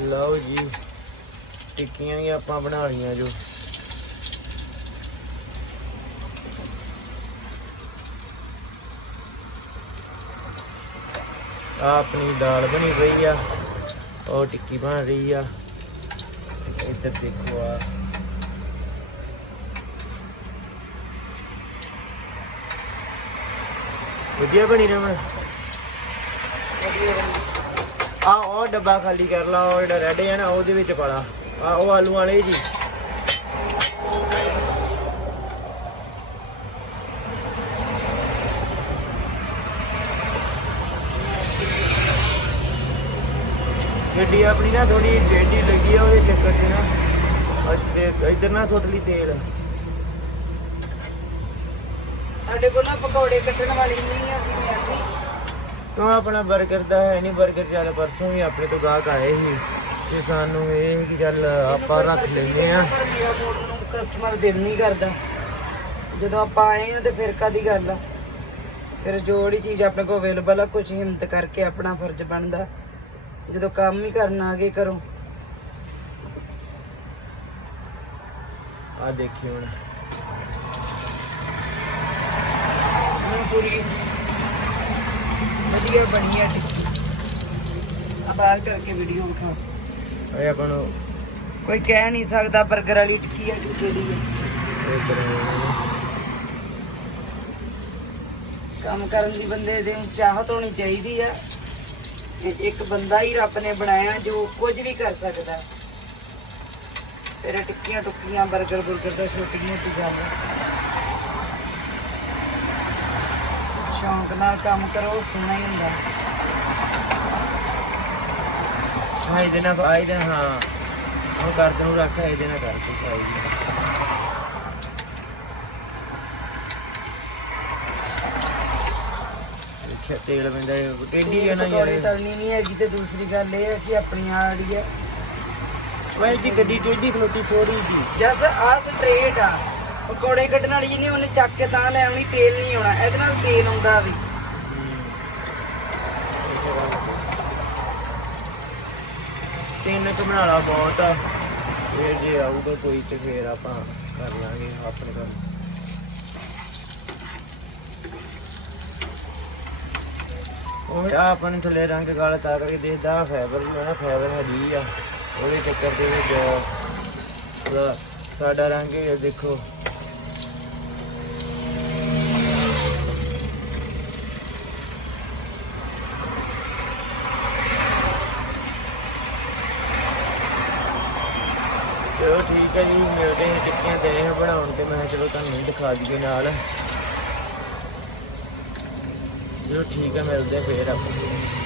ਲਓ ਜੀ, ਟਿੱਕੀਆਂ ਹੀ ਆਪਾਂ ਬਣਾ ਲਈਆਂ ਜੋ। ਆ ਆਪਣੀ ਦਾਲ ਬਣੀ ਪਈ ਆ, ਉਹ ਟਿੱਕੀ ਬਣ ਰਹੀ ਆ। ਇੱਧਰ ਦੇਖੋ ਆ। ਵਧੀਆ ਬਣੀ ਰਮਨ ਆ, ਉਹ ਡੱਬਾ ਖਾਲੀ ਕਰ ਲਾ, ਉਹ ਜਿਹੜਾ ਰੈਡ ਹੈ ਨਾ, ਉਹਦੇ ਵਿੱਚ ਪਾ ਲਾ। ਆ, ਉਹ ਆਲੂ ਵਾਲੇ ਜੀ। ਗੱਡੀ ਆਪਣੀ ਨਾ ਥੋੜੀ ਡੇਡੀ ਲੱਗੀ ਆ, ਉਹਦੇ ਚੱਕਰ 'ਚ ਨਾ। ਅੱਜ ਇੱਧਰ ਨਾ ਸੁੱਟ ਲਈ ਤੇਲ। ਸਾਡੇ ਕੋਲ ਨਾ ਪਕੌੜੇ ਕੱਟਣ ਵਾਲੀ ਨਹੀਂ ਅਸੀਂ ਨਹੀਂ ਆਖੀ ਤੂੰ ਆਪਣਾ 버ਗਰ ਦਾ ਹੈ ਨਹੀਂ? 버ਗਰ ਚੱਲ ਪਰਸੋਂ ਵੀ ਆਪਣੇ ਤੋਂ ਗਾਹਕ ਆਏ ਸੀ ਤੇ ਸਾਨੂੰ ਇਹ ਕਿ ਚੱਲ ਆਪਾਂ ਰੱਖ ਲੈਨੇ ਆ ਕਸਟਮਰ ਦਿਲ ਨਹੀਂ ਕਰਦਾ। ਜਦੋਂ ਆਪਾਂ ਆਏ ਹਾਂ ਤੇ ਫਿਰ ਕਾਦੀ ਗੱਲ ਆ? ਫਿਰ ਜੋੜੀ ਚੀਜ਼ ਆਪਣੇ ਕੋਲ ਅਵੇਲੇਬਲ ਆ ਕੁਝ ਹਿੰਮਤ ਕਰਕੇ ਆਪਣਾ ਫਰਜ਼ ਬਣਦਾ। ਜਦੋਂ ਕੰਮ ਹੀ ਕਰਨਾ ਆਗੇ ਕਰੋ ਆ ਦੇਖੀ ਹੁਣ। ਹੁਣ ਪੂਰੀ ਵਧੀਆ ਬਣੀ ਟਿੱਕੀ ਆ ਬਾਹਰ ਕਰਕੇ ਵੀਡੀਓ ਵਿਖਾ ਇਹ ਆਪਾਂ ਨੂੰ ਕੋਈ ਕਹਿ ਨਹੀਂ ਸਕਦਾ 버ਗਰ ਵਾਲੀ ਟਿੱਕੀ ਦੀ। ਆ। ਇੱਧਰ ਕੰਮ ਕਰਨ ਦੀ ਬੰਦੇ ਦੇ ਚਾਹਤ ਹੋਣੀ ਚਾਹੀਦੀ ਆ। ਇੱਕ ਬੰਦਾ ਹੀ ਰੱਬ ਨੇ ਬਣਾਇਆ ਜੋ ਕੁਝ ਵੀ ਕਰ ਸਕਦਾ। ਤੇਰੇ ਟਿੱਕੀਆਂ ਟੁੱਕੀਆਂ 버ਗਰ ਬੁਰਗਰ ਦਾ ਛੋਟੀ ਮੋਟੀ ਗੱਲ ਆ। ਸ਼ੌਂਕ ਨਾਲ ਕੰਮ ਕਰੋ ਸੋਹਣਾ ਹੀ ਹੁੰਦਾ। ਹਾਂ ਇਹਦੇ ਨਾਲ ਆ ਇਹਦੇ ਨਾਲ ਹਾਂ। ਉਹ ਕਰਦ ਨੂੰ ਰੱਖ ਇਹਦੇ ਨਾਲ ਕਰ ਤੂੰ ਦੇਖਿਆ ਤੇਲ ਪੈਂਦਾ ਟੇਡੀ ਆ ਨਾ ਯਾਰ। ਪਕੌੜੇ ਤਲਣੀ ਨਹੀਂ ਹੈਗੀ ਤੇ ਦੂਸਰੀ ਗੱਲ ਇਹ ਹੈ ਕਿ ਆਪਣੀਆਂ ਆੜੀ ਆ ਵੈਸੀ ਗੱਡੀ ਟੇਡੀ ਖਲੋਤੀ ਥੋੜੀ ਜੀ। ਜਸ ਆ ਸਟ੍ਰੇਟ ਆ। ਪਕੌੜੇ ਕੱਢਣ ਵਾਲੀ ਨਹੀਂ ਉਹਨੇ ਚੱਕ ਕੇ ਤਾਂ ਲੈ ਆਉਣੀ ਤੇਲ ਨਹੀਂ ਆਉਣਾ, ਇਹਦੇ ਨਾਲ ਤੇਲ ਆਉਂਦਾ ਵੀ। ਤਿੰਨ ਕੁ ਬਣਾ ਲਾ ਬਹੁਤ ਆ। ਫਿਰ ਜੇ ਆਊਗਾ ਕੋਈ ਤੇ ਫੇਰ ਆਪਾਂ ਕਰ ਲਾਂਗੇ ਆਪਣੇ ਘਰ ਉਹ ਆ ਆਪਾਂ ਨੂੰ ਥੱਲੇ ਰੰਗ ਕਾਲਾ ਤਾਂ ਕਰਕੇ ਦੇਖਦਾ ਫਾਈਬਰ ਵੀ ਨਾ ਫਾਈਬਰ ਹੈਗੀ ਆ। ਉਹਦੇ ਚੱਕਰ ਦੇ ਵਿੱਚ ਸਾਡਾ ਰੰਗ ਇਹ ਦੇਖੋ। ਚਲੋ ਠੀਕ ਹੈ ਜੀ, ਮਿਲਦੇ ਹਾਂ ਟਿੱਕੀਆਂ ਦੇ ਹਾਂ ਬਣਾਉਣ ਤੇ। ਮੈਂ ਕਿਹਾ ਚਲੋ ਤੁਹਾਨੂੰ ਵੀ ਦਿਖਾ ਦਈਏ ਨਾਲ। ਚਲੋ ਠੀਕ ਹੈ, ਮਿਲਦੇ ਹਾਂ ਫੇਰ ਆਪਾਂ।